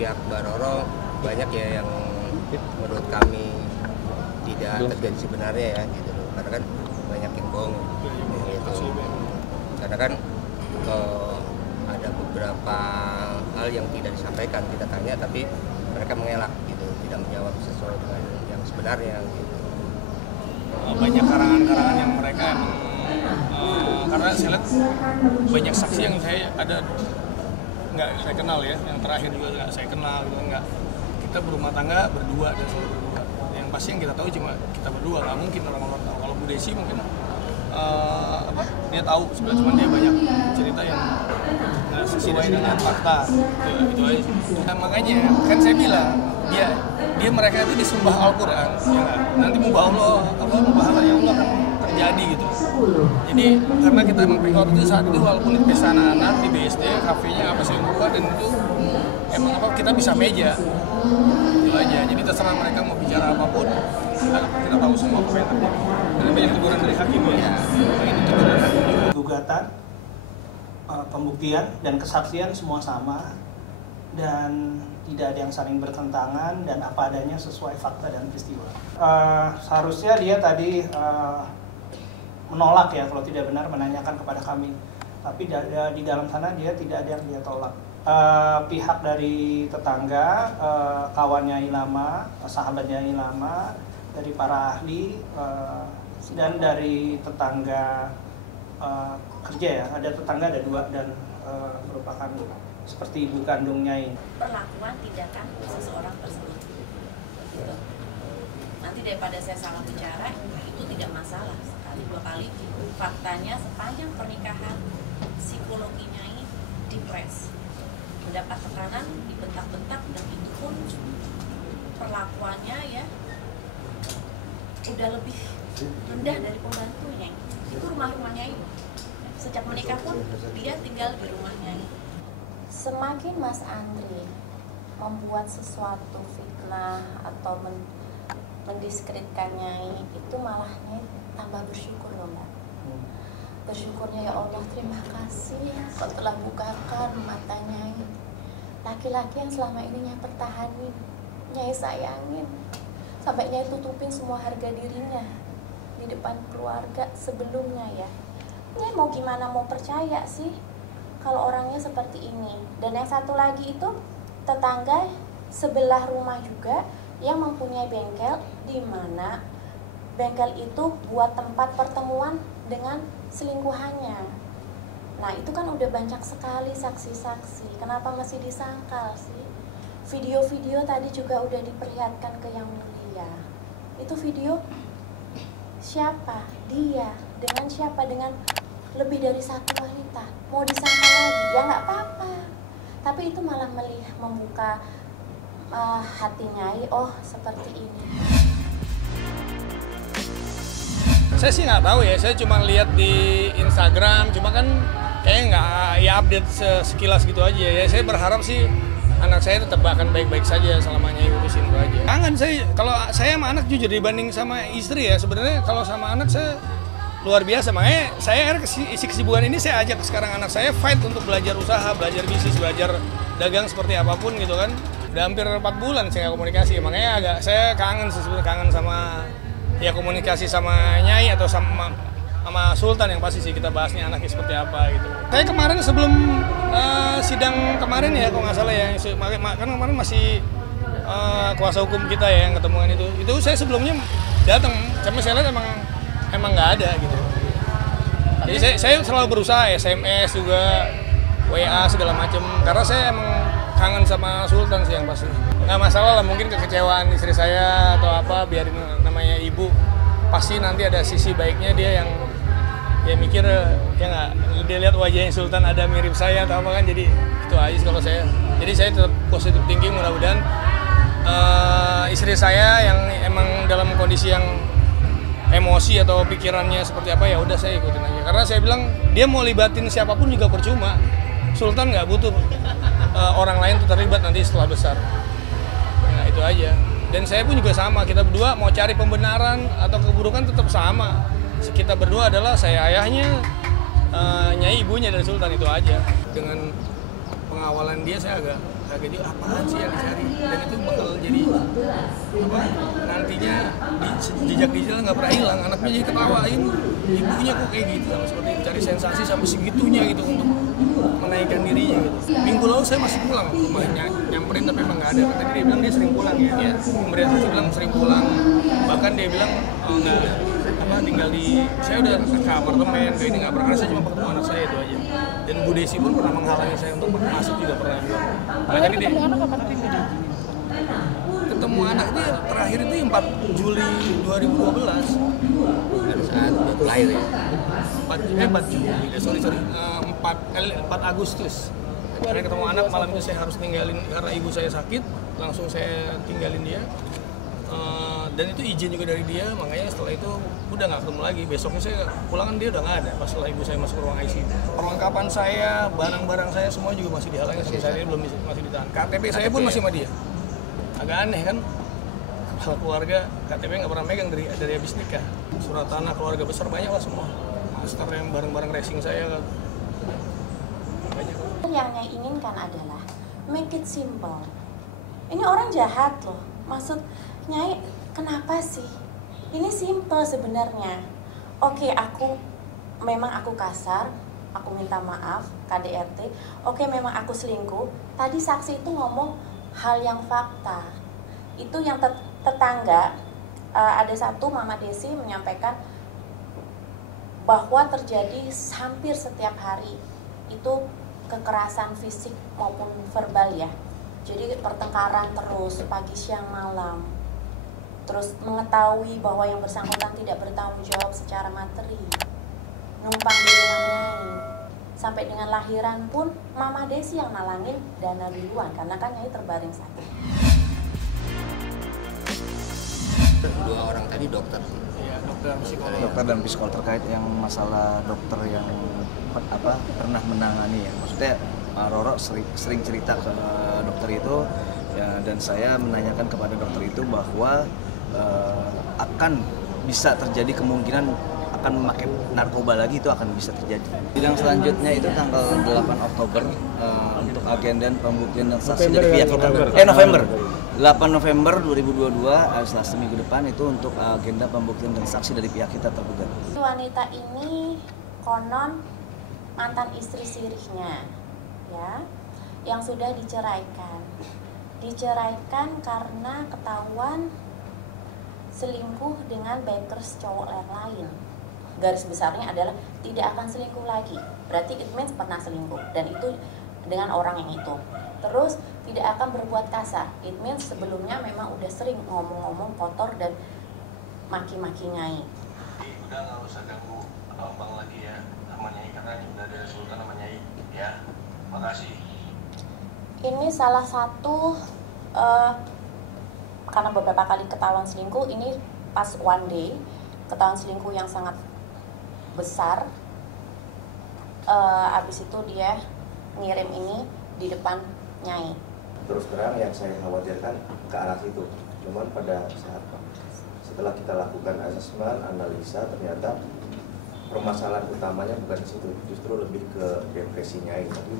pihak Mbak Roro banyak ya yang menurut kami tidak terjadi sebenarnya ya gitu loh, karena kan banyak yang bohong gitu. Karena kan ada beberapa hal yang tidak disampaikan, kita tanya tapi mereka mengelak gitu, tidak menjawab sesuai dengan yang sebenarnya gitu. Banyak karangan-karangan yang mereka karena saya lihat banyak saksi yang nggak saya kenal ya, yang terakhir juga nggak saya kenal gitu, nggak, kita berumah tangga berdua dan selalu berdua, yang pasti yang kita tahu cuma kita berdua, nggak mungkin orang luar tahu. Kalau Bu Desi mungkin dia tahu sebenarnya, cuma dia banyak cerita yang nggak sesuai dengan fakta itu aja. Nah, makanya kan saya bilang dia mereka itu disembah Al-Quran ya, nanti mubah Allah halal Allah akan terjadi gitu. Jadi karena kita emang waktu itu saat itu walaupun di pesta anak-anak di BSD kafenya apa sih lupa, dan itu emang kita bisa meja itu aja. Jadi terserah mereka mau bicara apapun, kita tahu semua apa yang terjadi. Dan banyak teguran dari hakim ya, itu teguran dari hakim juga. Gugatan, pembuktian dan kesaksian semua sama dan tidak ada yang saling bertentangan dan apa adanya sesuai fakta dan peristiwa. Seharusnya dia tadi menolak ya kalau tidak benar menanyakan kepada kami, tapi di dalam sana dia tidak ada yang dia tolak. Pihak dari tetangga, kawannya Ilhama, sahabatnya Ilhama, dari para ahli dan dari tetangga kerja ya, ada tetangga ada 2 dan merupakan seperti ibu kandungnya ini. Perlakuan tindakan seseorang tersebut. Gitu. Nanti daripada saya salah bicara, itu tidak masalah. Sekali 2 kali, faktanya sepanjang pernikahan psikologinya ini depres, mendapat tekanan, dibentak-bentak, dan itu pun perlakuannya ya udah lebih rendah dari pembantunya. Itu rumahnya ini. Sejak menikah pun dia tinggal di rumahnya ini. Semakin Mas Andri membuat sesuatu fitnah atau mendiskreditkan Nyai, itu malah Nyai tambah bersyukur loh Mbak. Bersyukurnya, ya Allah, terima kasih Kau telah bukakan mata Nyai. Laki-laki yang selama ini Nyai pertahanin, Nyai sayangin, sampai Nyai tutupin semua harga dirinya di depan keluarga sebelumnya ya. Nyai mau gimana mau percaya sih kalau orangnya seperti ini. Dan yang satu lagi itu tetangga sebelah rumah juga yang mempunyai bengkel, di mana bengkel itu buat tempat pertemuan dengan selingkuhannya. Nah itu kan udah banyak sekali saksi-saksi, kenapa masih disangkal sih? Video-video tadi juga udah diperlihatkan ke Yang Mulia. Itu video siapa? Dia. Dengan siapa? Dengan lebih dari 1 wanita. Mau disangka lagi? Ya nggak apa-apa. Tapi itu malah membuka hati Nyai, oh seperti ini. Saya sih nggak tahu ya, saya cuma lihat di Instagram, cuma kan kayaknya nggak ya update sekilas gitu aja ya. Saya berharap sih anak saya tetap akan baik-baik saja selama Nyai urusin itu aja. Kangen saya, kalau saya sama anak jujur dibanding sama istri ya, sebenarnya kalau sama anak saya luar biasa. Makanya saya isi kesibukan ini saya ajak sekarang anak saya fight untuk belajar usaha, belajar bisnis, belajar dagang seperti apapun gitu kan. Udah hampir 4 bulan saya nggak komunikasi, makanya saya kangen sih sebenarnya, kangen sama ya komunikasi sama Nyai atau sama Sultan yang pasti sih kita bahasnya anaknya seperti apa gitu. Saya kemarin sebelum sidang kemarin ya kalau nggak salah ya, kan kemarin masih kuasa hukum kita ya yang ketemuan itu saya sebelumnya datang, cuma saya lihat emang nggak ada gitu. Jadi saya selalu berusaha SMS juga, WA segala macem, karena saya emang kangen sama Sultan sih yang pasti. Nggak masalah lah, mungkin kekecewaan istri saya atau apa, biarin, namanya ibu pasti nanti ada sisi baiknya dia yang ya mikir ya nggak, dia lihat wajahnya Sultan ada mirip saya atau apa kan, jadi itu aja sih kalau saya. Jadi saya tetap positive thinking, mudah-mudahan istri saya yang emang dalam kondisi yang emosi atau pikirannya seperti apa, ya udah saya ikutin aja. Karena saya bilang dia mau libatin siapapun juga percuma. Sultan nggak butuh orang lain tuh terlibat nanti setelah besar. Nah itu aja. Dan saya pun juga sama, kita berdua mau cari pembenaran atau keburukan tetap sama. Kita berdua adalah saya ayahnya, Nyai ibunya dari Sultan, itu aja. Dengan pengawalan dia saya agak kaget juga apaan sih yang dicari, dan itu bakal jadi apa nantinya jejak digital nggak pernah hilang, anaknya jadi ketawain ibunya kok kayak gitu, seperti cari sensasi sampai segitunya gitu untuk menaikkan dirinya gitu. Minggu lalu saya masih pulang ke rumahnya, nyamperin tapi emang nggak ada. Tadi dia bilang dia sering pulang ya. Kemudian saya bilang sering pulang, bahkan dia bilang nggak tinggal di, saya udah ke apartemen kayak ini nggak pernah, saya cuma ketemu anak saya itu aja. Dan Bu Desi pun pernah menghalangi saya untuk masuk juga pernah juga. Makanya dia ketemu anak apa tapi nggak diizinin? Ketemu anaknya terakhir itu 4 Juli 2012. Pada saat lahir ya. 4 Juli, sorry 4 Agustus. Saya ketemu anak, malam itu saya harus tinggalin karena ibu saya sakit, langsung saya tinggalin dia. Dan itu izin juga dari dia, makanya setelah itu udah nggak ketemu lagi. Besoknya saya pulangan dia udah nggak ada pas setelah ibu saya masuk ke ruang ICU. Perlengkapan saya, barang-barang saya semua juga masih dihalangi sampai saat ini masih ditahan. KTP saya pun masih sama dia. Agak aneh kan? Kepala keluarga KTP nggak pernah megang dari habis nikah. Surat tanah keluarga besar banyak lah semua. Master yang barang-barang racing saya banyak. Yang Nyai inginkan adalah make it simple. Ini orang jahat loh. Maksud Nyai, kenapa sih? Ini simple sebenarnya. Oke, memang aku kasar, aku minta maaf, KDRT. Oke, memang aku selingkuh. Tadi saksi itu ngomong hal yang fakta. Itu yang tetangga, ada satu Mama Desi menyampaikan bahwa terjadi hampir setiap hari itu kekerasan fisik maupun verbal ya. Jadi pertengkaran terus pagi siang malam. Terus mengetahui bahwa yang bersangkutan tidak bertanggung jawab secara materi, numpang di rumah Nyai. Sampai dengan lahiran pun Mama Desi yang nalangin dana duluan karena kan Nyai terbaring sakit. Dua orang tadi dokter. Iya, dokter psikolog. Dokter dan psikolog terkait yang masalah dokter yang pernah menangani ya. Maksudnya Roro sering cerita ke dokter itu ya, dan saya menanyakan kepada dokter itu bahwa akan bisa terjadi kemungkinan akan memakai narkoba lagi, itu akan bisa terjadi. Sidang selanjutnya itu tanggal 8 Oktober untuk agenda dan pembuktian dan saksi dari pihak kita. November. 8 November 2022, Selasa minggu depan itu untuk agenda pembuktian dan saksi dari pihak kita tergugat. Wanita ini konon mantan istri sirihnya, ya, yang sudah diceraikan. Diceraikan karena ketahuan selingkuh dengan bikers cowok yang lain. Garis besarnya adalah tidak akan selingkuh lagi. Berarti it means pernah selingkuh, dan itu dengan orang yang itu. Terus tidak akan berbuat kasar. It means sebelumnya memang udah sering ngomong-ngomong kotor dan maki-maki Nyai. Udah nggak usah ganggu abang lagi ya sama Nyai, karena udah ada sultan sama Nyai ya. Makasih. Ini salah satu karena beberapa kali ketahuan selingkuh, ini pas one day ketahuan selingkuh yang sangat besar. Abis itu dia ngirim ini di depan Nyai. Terus terang yang saya khawatirkan ke arah situ. Cuman pada saat setelah kita lakukan asesmen, analisa, ternyata permasalahan utamanya bukan di situ, justru lebih ke depresi Nyai. Tapi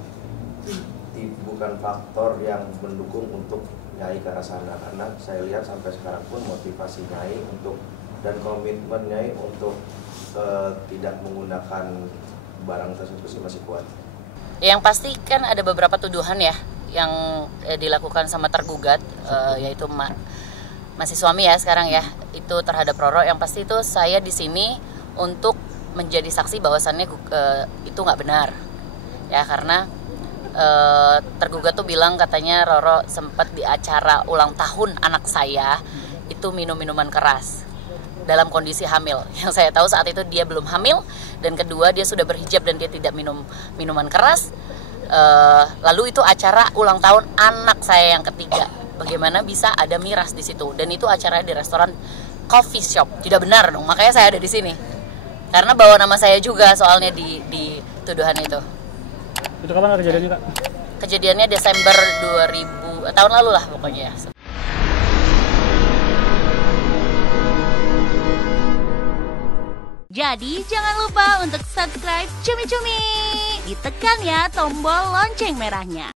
bukan faktor yang mendukung untuk Nyai ke arah sana, karena saya lihat sampai sekarang pun motivasi Nyai untuk dan komitmen Nyai untuk tidak menggunakan barang tersebut sih masih kuat. Yang pasti kan ada beberapa tuduhan ya yang dilakukan sama tergugat, yaitu masih suami ya sekarang ya, itu terhadap Roro. Yang pasti itu saya di sini untuk menjadi saksi bahwasannya itu nggak benar ya, karena tergugat tuh bilang katanya Roro sempat di acara ulang tahun anak saya itu minum minuman keras dalam kondisi hamil. Yang saya tahu saat itu dia belum hamil, dan kedua dia sudah berhijab dan dia tidak minum minuman keras. Lalu itu acara ulang tahun anak saya yang ketiga. Bagaimana bisa ada miras di situ? Dan itu acara di restoran coffee shop. Tidak benar dong. Makanya saya ada di sini. Karena bawa nama saya juga soalnya di tuduhan itu. Itu kapan kejadiannya, Kak? Kejadiannya Desember 2000, tahun lalu lah pokoknya. Jadi jangan lupa untuk subscribe Cumi Cumi. Ditekan ya tombol lonceng merahnya.